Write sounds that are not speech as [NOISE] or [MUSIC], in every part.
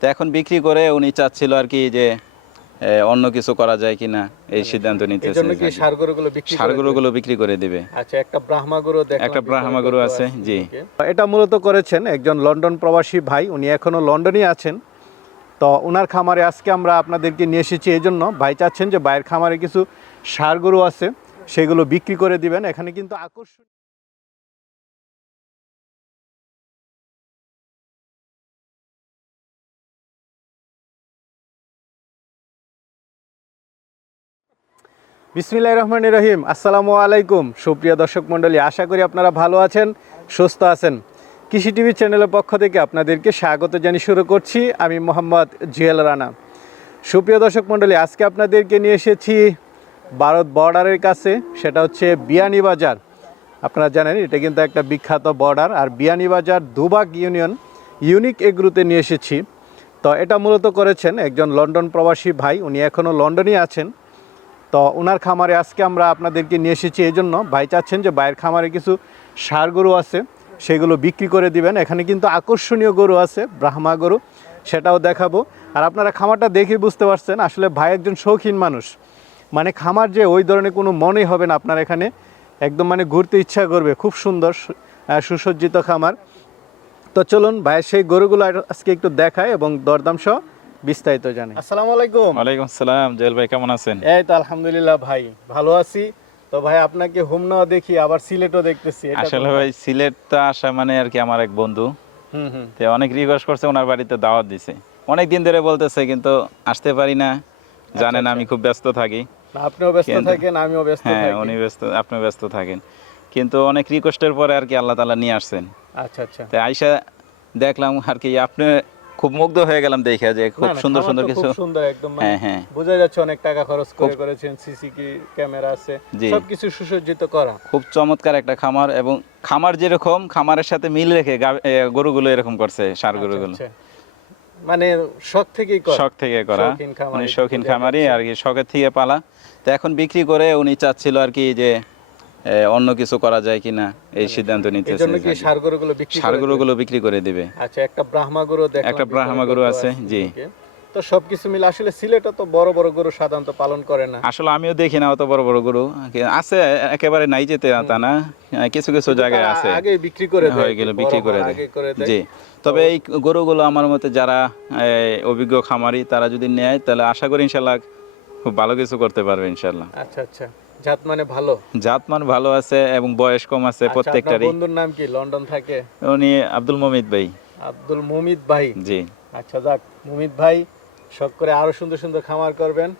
তো এখন বিক্রি করে উনি চাচ্ছিল আর কি যে অন্য কিছু করা যায় কিনা এই সিদ্ধান্ত এই নিতেছে জন্য কি সার গরুগুলো বিক্রি করে সারগুলোগুলো বিক্রি করে দিবে। আচ্ছা একটা ব্রাহ্মা গরু একটা ব্রাহ্মা গরু আছে, জি। এটা মূলত করেছেন একজন লন্ডন প্রবাসী ভাই উনি এখনও লন্ডনই আছেন। তো ওনার খামারে আজকে আমরা আপনাদেরকে নিয়ে এসেছি এই জন্য ভাই চাচ্ছেন যে ভাইয়ের খামারে কিছু সার গরু আছে সেগুলো বিক্রি করে দিবেন। এখানে কিন্তু আকর্ষণ বিসমিল্লাহ রহমান রহিম। আসসালামু আলাইকুম। সুপ্রিয় দর্শক মণ্ডলী, আশা করি আপনারা ভালো আছেন, সুস্থ আছেন। কৃষি টিভি চ্যানেলের পক্ষ থেকে আপনাদেরকে স্বাগত জানিয়ে শুরু করছি। আমি মোহাম্মদ জুয়েল রানা। সুপ্রিয় দর্শক মণ্ডলী, আজকে আপনাদেরকে নিয়ে এসেছি ভারত বর্ডারের কাছে। সেটা হচ্ছে বিয়ানীবাজার আপনারা জানেন, এটা কিন্তু একটা বিখ্যাত বর্ডার। আর বিয়ানীবাজার দুবাগ ইউনিয়ন, ইউনিক এগ্রুতে নিয়ে এসেছি। তো এটা মূলত করেছেন একজন লন্ডন প্রবাসী ভাই। উনি এখনও লন্ডনেই আছেন। তো ওনার খামারে আজকে আমরা আপনাদেরকে নিয়ে এসেছি এই জন্য। ভাই চাচ্ছেন যে ভাইয়ের খামারে কিছু সার গরু আছে, সেগুলো বিক্রি করে দিবেন। এখানে কিন্তু আকর্ষণীয় গরু আছে, ব্রাহ্মা গরু, সেটাও দেখাবো। আর আপনারা খামারটা দেখে বুঝতে পারছেন, আসলে ভাই একজন শৌখিন মানুষ। মানে খামার যে ওই ধরনের কোনো মনেই হবে না আপনার এখানে। একদম মানে ঘুরতে ইচ্ছা করবে, খুব সুন্দর সুসজ্জিত খামার। তো চলুন ভাইয়ের সেই গরুগুলো আজকে একটু দেখায় এবং দরদাম সহ বিস্তারিত জানে। আসসালামু আলাইকুম। ওয়ালাইকুম আসসালাম। জেল ভাই কেমন আছেন? এই তো আলহামদুলিল্লাহ ভাই ভালো আছি। তো ভাই আপনাকে হোমনাও দেখি আবার সিলেটও দেখতেছি। আসলে ভাই সিলেটটা আসা মানে আর কি আমার এক বন্ধু। হুম হুম। তে অনেক রিকোয়েস্ট করছে ওনার বাড়িতে দাওয়াত দিছে। অনেক দিন ধরে বলতেছে কিন্তু আসতে পারি না। জানেন আমি খুব ব্যস্ত থাকি। না, আপনিও ব্যস্ত থাকেন আমিও ব্যস্ত হ্যাঁ উনি ব্যস্ত আপনি ব্যস্ত থাকেন। কিন্তু অনেক রিকোয়েস্টের পরে আর কি আল্লাহ তালা নিয়ে আসছেন। আচ্ছা আচ্ছা। তাই আইসা দেখলাম আর কি আপনি খুব মুগ্ধ হয়ে গেলাম দেখে যে খুব সুন্দর সুন্দর কিছু খুব সুন্দর একদম মানে হ্যাঁ হ্যাঁ। বোঝা যাচ্ছে অনেক টাকা খরচ করে করেছেন সিসি কি ক্যামেরা আছে। সবকিছু সুসজ্জিত করা। খুব চমৎকার একটা খামার এবং খামার যেরকম খামারের সাথে মিল রেখে গরুগুলো এরকম করছে সার গরুগুলো। আচ্ছা, মানে শখ থেকেই করা। শখ থেকে করা। উনি শৌখিন খামারি আর কি শখের থেকে পালা। তো এখন বিক্রি করে উনি চাচ্ছিল আর কি যে অন্য কিছু করা যায় কিনা এই সিদ্ধান্ত নিতে নিতেছে সার গরুগুলো বিক্রি করে বিক্রি দিবে। আচ্ছা একটা ব্রাহ্মা গরু একটা ব্রাহ্মা গরু আছে, জি। তো সবকিছু মিলে আসলে সিলেটে তো বড় বড় গরু সাধারণত পালন করে না। আসলে আমিও দেখি না অত বড় বড় গরু। আছে একেবারে নাই যেতে তা না। কিছু কিছু জায়গায় আছে। আগে বিক্রি করে হয়ে গেলে বিক্রি করে দেয়। জি। তবে এই গরুগুলো আমার মতে যারা অভিজ্ঞ খামারি তারা যদি নেয় তাহলে আশা করি ইনশাল্লাহ খুব ভালো কিছু করতে পারবে ইনশাল্লাহ। আচ্ছা আচ্ছা। জাত মানে ভালো? জাতমান ভালো আছে এবং বয়স কম আছে আচ্ছা, প্রত্যেকটারই। বন্ধুর নাম কি? লন্ডন থাকে? উনি আব্দুল ভাই। আব্দুল মুমিত ভাই? জি। আচ্ছা যাক মুমিত ভাই শখ করে আরও সুন্দর সুন্দর খামার করবেন।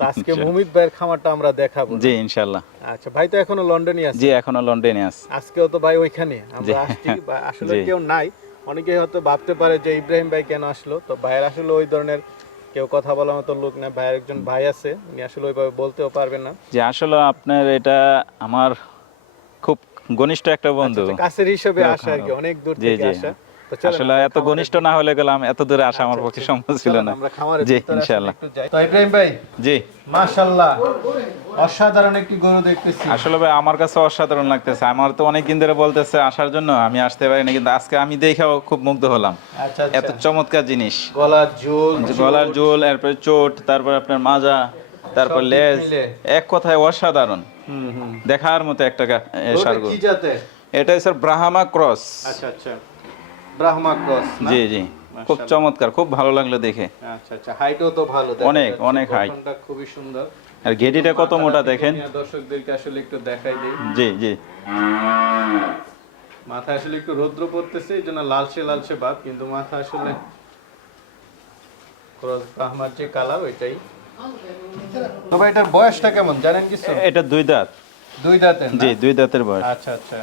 আজকে। মুমিত ভাইয়ের খামারটা আমরা দেখাবো। জি ইনশাল্লাহ। আচ্ছা ভাই তো এখনও লন্ডনই আছে। জি এখনও লন্ডনে আছে। আজকেও তো ভাই ওইখানে। আমরা আসছি [LAUGHS] আসলে কেউ নাই। অনেকে হয়তো ভাবতে পারে যে ইব্রাহিম ভাই কেন আসলো। তো ভাইয়ের আসলে ওই ধরনের কেউ কথা বলার মতো লোক না ভাইয়ের একজন ভাই আছে উনি আসলে ওইভাবে বলতেও পারবেন না। যে আসলে আপনার এটা আমার খুব ঘনিষ্ঠ একটা বন্ধু। আচ্ছা, কাছের হিসেবে আসা আর কি অনেক দূর থেকে আসা। আসলে এত ঘনিষ্ঠ না হলে গেলাম এত দূরে আসা আমার পক্ষে। সম্ভব ছিল না। জি ইনশাল্লাহ তো ইব্রাহিম ভাই জি। মাশাআল্লাহ অসাধারণ একটি গরু দেখতেছি। আসলে ভাই আমার কাছে অসাধারণ লাগতেছে। আমার তো অনেক দিন ধরে বলতেছে আসার জন্য আমি আসতে পারি না কিন্তু আজকে আমি দেখেও খুব মুগ্ধ হলাম। আচ্ছা এত আচ্ছা চমৎকার জিনিস। গলার ঝোল গলার জোল এরপরে চোট তারপর আপনার মাজা তারপর লেজ এক কথায় অসাধারণ। দেখার মতো একটা জাতের? এটা স্যার ব্রাহ্মা ক্রস। আচ্ছা আচ্ছা। ব্রাহ্মা ক্রস জি জি। খুব চমৎকার খুব ভালো লাগল দেখে। আচ্ছা আচ্ছা। হাইটও তো ভালো অনেক, অনেক। গঠনটা খুবই সুন্দর। আর গেটিটা কত মোটা দেখেন? দর্শকদেরকে আসলে একটু দেখাই দেই। জি জি। মাথায় আসলে একটু রৌদ্র পড়তেছে এই জন্য লালচে লালচে ভাব কিন্তু মাথা আসলে ক্রস ব্রাহ্মার যে কালার ওইটাই। তবে এটার বয়সটা কেমন? জানেন কিছু? এটা দুই দাঁত। দুই দাঁতের জি দুই দাঁতের বয়স। আচ্ছা আচ্ছা।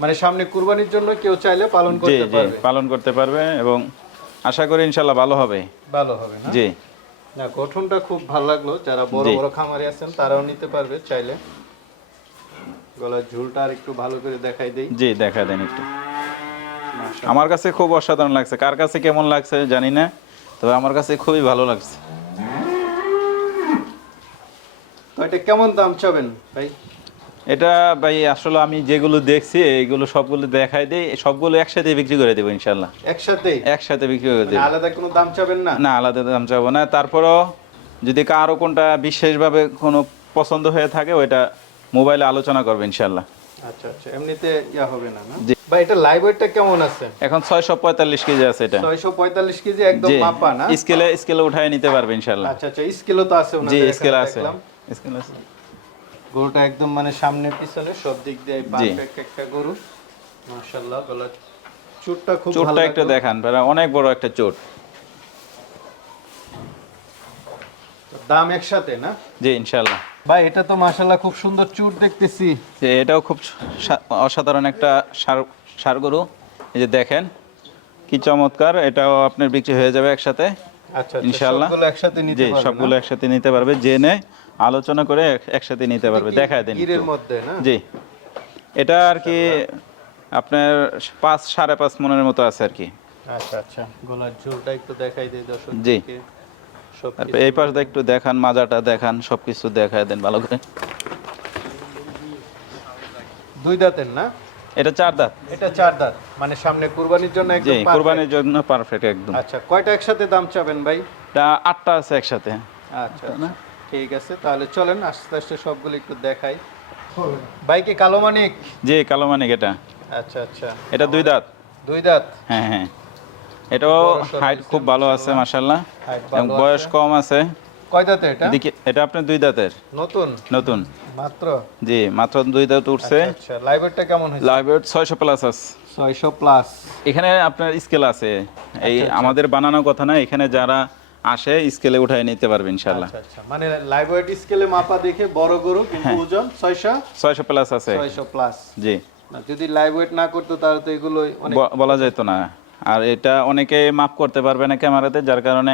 মানে সামনে কুরবানির জন্য কেউ চাইলে পালন করতে পারবে। পালন করতে পারবে এবং আশা করি ইনশাল্লাহ ভালো হবে। ভালো হবে না? জি। না গঠনটা খুব ভালো লাগল। যারা বড় বড় খামারে আছেন তারাও নিতে পারবে চাইলে। গলার ঝুলটা আর একটু ভালো করে দেখাই দেই। জি দেখা দেন একটু। আমার কাছে খুব অসাধারণ লাগছে। কার কাছে কেমন লাগছে জানি না তবে আমার কাছে খুবই ভালো লাগছে। তো এটা কেমন দাম চাবেন ভাই? এটা ভাই আসলে আমি যেগুলো দেখছি এইগুলো সবগুলো দেখাই দিই সবগুলো একসাথে বিক্রি করে দেবো ইনশাল্লাহ একসাথে? একসাথে বিক্রি করে মানে দেবো। আলাদা কোনো দাম চাবেন না? না আলাদা দাম চাবো না। তারপরও যদি কারও কোনটা বিশেষভাবে কোনো পছন্দ হয়ে থাকে ওইটা মোবাইলে আলোচনা করবে ইনশাল্লাহ আচ্ছা আচ্ছা এমনিতে ইয়া হবে না না? জি। ভাই এটা লাইভ ওয়েটটা কেমন আছে? এখন ছয়শো পঁয়তাল্লিশ কেজি আছে এটা। ছয়শো পঁয়তাল্লিশ কেজি একদম জি। মাপা না? স্কেলে স্কেলে উঠায় নিতে পারবে ইনশাল্লাহ আচ্ছা আচ্ছা স্কেলও তো আছে জি ওনাদের এখানে স্কেল আছে। স্কেল আছে। গরুটা একদম মানে সামনে পিছনে সব দিক দিয়ে পারফেক্ট একটা গরু। মাশাআল্লাহ গলা চুটটা খুব ভালো চোটটা একটু দেখান অনেক বড় একটা চোট। দাম একসাথে না? জি ইনশাল্লাহ ভাই এটা তো মাশাআল্লাহ খুব সুন্দর চুট দেখতেছি। যে এটাও খুব অসাধারণ একটা সার সার গরু। এই যে দেখেন কি চমৎকার এটাও আপনার বিক্রি হয়ে যাবে একসাথে। আচ্ছা আচ্ছা ইনশাআল্লাহ। সবগুলো একসাথে নিতে জি পারবেন সবগুলো একসাথে নিতে পারবে জেনে আলোচনা করে একসাথে নিতে পারবে দেখায় দিন না? জি। এটা আর কি আপনার পাঁচ সাড়ে পাঁচ মনের মতো আছে আর কি। আচ্ছা আচ্ছা। গলার ঝুলটা একটু দেখাই দিই দর্শক জি। এই পাশটা একটু দেখান মাজাটা দেখান সবকিছু দেখায় দেন ভালো করে। দুই দাঁতের না? এটা চার দাঁত। এটা চার দাঁত। মানে সামনে কুরবানির জন্য একদম। কোরবানির জন্য পারফেক্ট একদম। আচ্ছা কয়টা একসাথে দাম চাবেন ভাই? এটা আটটা আছে একসাথে। আচ্ছা আচ্ছা। ঠিক আছে তাহলে চলেন আস্তে আস্তে সবগুলো একটু দেখাই। ভাই কি কালো মানিক? জি কালো মানিক এটা। আচ্ছা আচ্ছা। এটা দুই দাঁত। দুই দাঁত? হ্যাঁ হ্যাঁ। এটাও হাইট খুব ভালো আছে এবং বয়স কম আছে। কয় দাঁতে এটা? এটা আপনার দুই দাঁতের। নতুন? নতুন। মাত্র? জি মাত্র দুই দাঁত উঠছে। আচ্ছা লাইভেরটা কেমন হয়েছে? লাইভ ছয়শো প্লাস আছে। ছয়শো প্লাস এখানে আপনার স্কেল আছে। এই আচ্ছা, আমাদের বানানো কথা না এখানে যারা আসে স্কেলে উঠায় নিতে পারবে ইনশাল্লাহ আচ্ছা আচ্ছা। মানে লাইভ ওয়েট স্কেলে মাপা দেখে বড় গরু কিন্তু হ্যাঁ। ওজন ছয়শো? ছয়শো প্লাস আছে। ছয়শো প্লাস জি। যদি লাইভ ওয়েট না করতো তাহলে তো এগুলো বলা যেত না। আর এটা অনেকে মাপ করতে পারবে না ক্যামেরাতে যার কারণে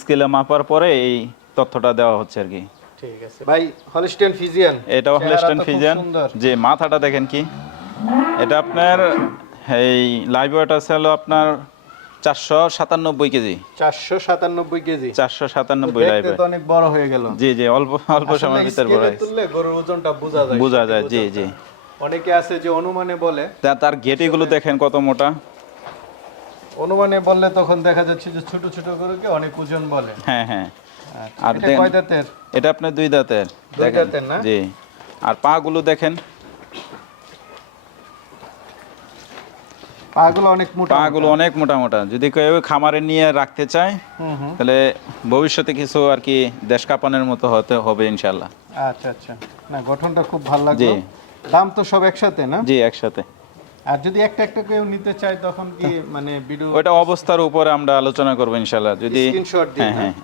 স্কেলে মাপার পরে এই তথ্যটা দেওয়া হচ্ছে আর কি। ঠিক আছে। ভাই হলিস্টেন ফিজিয়ান এটা হলিস্টেন ফিজিয়ান যে মাথাটা দেখেন কি। এটা আপনার এই লাইভ ওয়েট আছে হলো আপনার চারশো সাতানব্বই কেজি। চারশো সাতানব্বই কেজি। চারশো সাতানব্বই অনেক বড় হয়ে গেল। জি জি অল্প অল্প সময়ের ভিতর বড় গরুর ওজনটা বোঝা যায় বোঝা যায় জি জি। অনেকে আছে যে অনুমানে বলে তার গেটিগুলো দেখেন কত মোটা? অনুমানে বললে তখন দেখা যাচ্ছে যে ছোট ছোট গরুকে অনেক ওজন বলে। হ্যাঁ হ্যাঁ। আচ্ছা, আর কয় দাঁতের? এটা আপনার দুই দাঁতের দুই দেখেন? জি। আর পা গুলো দেখেন। পাগুলো অনেক মোটা পা অনেক মোটা মোটা। যদি কেউ খামারে নিয়ে রাখতে চায় তাহলে ভবিষ্যতে কিছু আর কি দেশ কাঁপানোর মতো হতে হবে ইনশাল্লাহ আচ্ছা আচ্ছা। না গঠনটা খুব ভালো লাগল। দাম তো সব একসাথে না? জি একসাথে। আর যদি একটা একটা কেউ নিতে চায় তখন কি মানে ভিডিও ওইটা অবস্থার উপরে আমরা আলোচনা করব ইনশাল্লাহ যদি স্ক্রিনশট দিন হ্যাঁ হ্যাঁ।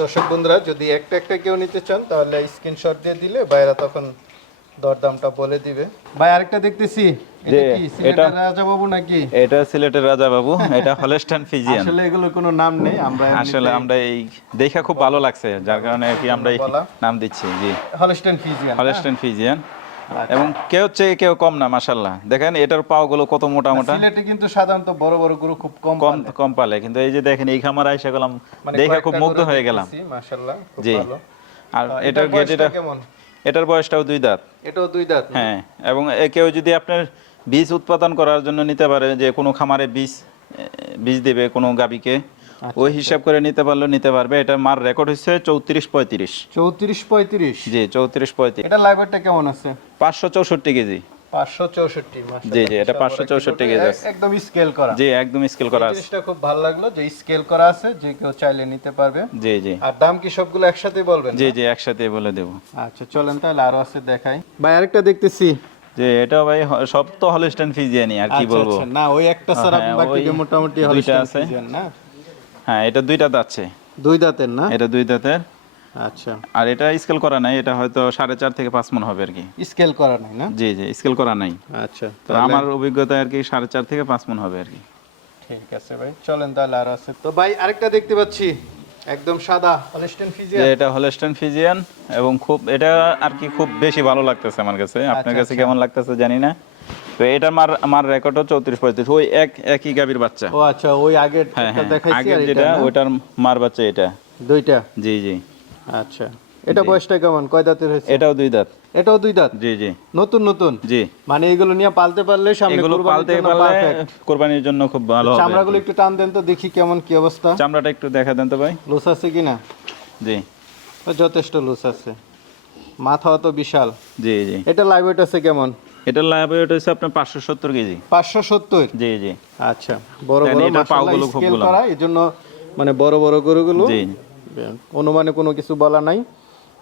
দর্শক বন্ধুরা যদি একটা একটা কেউ নিতে চান তাহলে স্ক্রিনশট দিয়ে দিলে বাইরা তখন দরদামটা বলে দিবে। ভাই আরেকটা দেখতেছি। কি এটা- রাজা বাবু নাকি? এটা সিলেটের রাজা বাবু এটা হলেস্টান ফিজিয়ান আসলে এগুলো কোনো নাম নেই আমরা আসলে আমরা এই দেখা খুব ভালো লাগছে যার কারণে আর কি আমরা এই নাম দিচ্ছি জি। Holstein Friesian Holstein Friesian. এবং কেউ চেয়ে কেউ কম না মাসাল্লাহ দেখেন এটার পাওগুলো কত মোটা মোটা। সিলেটে কিন্তু সাধারণত বড় বড় গরু খুব কম কম কম পালে কিন্তু এই যে দেখেন এই খামার আইসা গেলাম মানে দেখে খুব মুগ্ধ হয়ে গেলাম। খুব জি। আর এটার গেট এটা কেমন? এটার বয়সটাও দুই দাঁত। এটাও দুই দাঁত হ্যাঁ এবং কেউ যদি আপনার বীজ উৎপাদন করার জন্য নিতে পারে যে কোনো খামারে বীজ বীজ দেবে কোনো গাবিকে আচ্ছা, ওই হিসাব করে নিতে পারলেও নিতে পারবে। এটা মার রেকর্ড হচ্ছে চৌত্রিশ পঁয়ত্রিশ। চৌত্রিশ পঁয়ত্রিশ? জি চৌত্রিশ পঁয়ত্রিশ। এটা লাইভারটা কেমন আছে? পাঁচশো চৌষট্টি কেজি। জি, জি, এটা 564 কেজি একদম স্কেল করা। জি একদম স্কেল করা আছে। জিনিসটা খুব ভালো লাগল যে স্কেল করা আছে যে কেউ চাইলে নিতে পারবে। জি জি। আর দাম কি সবগুলো একসাথে বলবেন? জি জি একসাথে বলে দেবো। আচ্ছা চলেন তাহলে আরও আছে দেখাই। ভাই আরেকটা দেখতেছি। যে এটা ভাই সব তো হলস্টাইন ফিজিয়ানি আর কি আচ্ছা, বলব? আচ্ছা, না ওই একটা ছাড়া বাকিটা ওই মোটামুটি হলিস্টিয়ান আছে। না? হ্যাঁ এটা দুইটা যাচ্ছে দুই দাঁতের না? এটা দুই দাঁতের। আচ্ছা। আর এটা স্কেল করা নাই এটা হয়তো সাড়ে চার থেকে পাঁচ মন হবে আর কি। স্কেল করা নাই না? জি জি স্কেল করা নাই। আচ্ছা তো আমার অভিজ্ঞতা আর কি সাড়ে চার থেকে পাঁচ মন হবে আর কি। ঠিক আছে ভাই চলেন তাহলে আরও আছে। তো ভাই আরেকটা দেখতে পাচ্ছি একদম সাদা। ফ্রিজিয়ান এটা ফিজিয়ান এবং খুব এটা আর কি খুব বেশি ভালো লাগতেছে আমার কাছে। আপনার আচ্ছা, কাছে কেমন লাগতেছে জানি না। তো এটার মার আমার রেকর্ডও চৌত্রিশ পঁয়ত্রিশ ওই এক একই গাভীর বাচ্চা। ও আচ্ছা ওই আগের হ্যাঁ হ্যাঁ দেখাইছি আগের যেটা ওইটার মার বাচ্চা এটা। দুইটা? জি জি। আচ্ছা। এটা বয়সটা কেমন? কয় দাঁতের হয়েছে? এটাও দুই দাঁত। এটাও দুই দাঁত? জি জি। নতুন নতুন? জি। মানে এগুলো নিয়ে পালতে পারলে সামনে এগুলো পালতে পারলে। কোরবানির জন্য খুব ভালো হবে। চামড়াগুলো একটু টান দেন তো দেখি কেমন কি অবস্থা। চামড়াটা একটু দেখা দেন তো ভাই। লুজ আছে কিনা জি। যথেষ্ট লুজ আছে। মাথাও তো বিশাল। জি জি। এটা লাইভ ওয়েট আছে কেমন? এটার লাভ ওয়েট হচ্ছে আপনার পাঁচশো সত্তর কেজি। পাঁচশো সত্তর? জি জি। আচ্ছা। বড় বড় খুব স্কেল। করা এই জন্য মানে বড় বড় গরুগুলো জি। অনুমানে কোনো কিছু বলা নাই।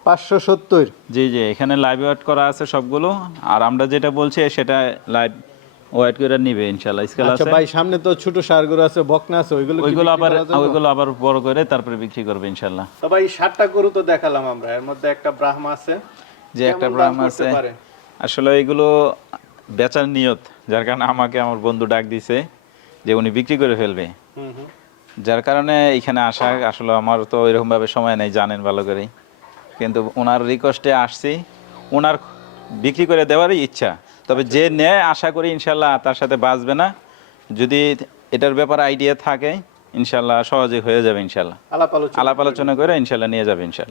পাঁচশো সত্তর। জি জি এখানে লাইভ ওয়েট করা আছে সবগুলো। আর আমরা যেটা বলছি সেটা লাইভ ওয়েট করে নিবে ইনশাল্লাহ স্কেল আচ্ছা আছে? ভাই সামনে তো ছোট সার গরু আছে বকনা আছে ওইগুলো ওইগুলো বিক্রি আবার ওইগুলো আবার বড় করে তারপরে বিক্রি করবে ইনশাল্লাহ তো ভাই সাতটা গরু তো দেখালাম আমরা। এর মধ্যে একটা ব্রাহ্মা আছে। যে একটা ব্রাহ্ম আছে। আসলে এগুলো বেচার নিয়ত যার কারণে আমাকে আমার বন্ধু ডাক দিছে যে উনি বিক্রি করে ফেলবে। হুম হুম। যার কারণে এখানে আসা আসলে আমার তো এরকমভাবে সময় নেই জানেন ভালো করে কিন্তু ওনার রিকোয়েস্টে আসছি ওনার বিক্রি করে দেওয়ারই ইচ্ছা। তবে যে নেয় আশা করি ইনশাল্লাহ তার সাথে বাঁচবে না। যদি এটার ব্যাপারে আইডিয়া থাকে ইনশাল্লাহ সহজে হয়ে যাবে ইনশাল্লাহ। আলাপ আলোচনা আলাপ আলোচনা করে ইনশাল্লাহ নিয়ে যাবে ইনশাল্লাহ।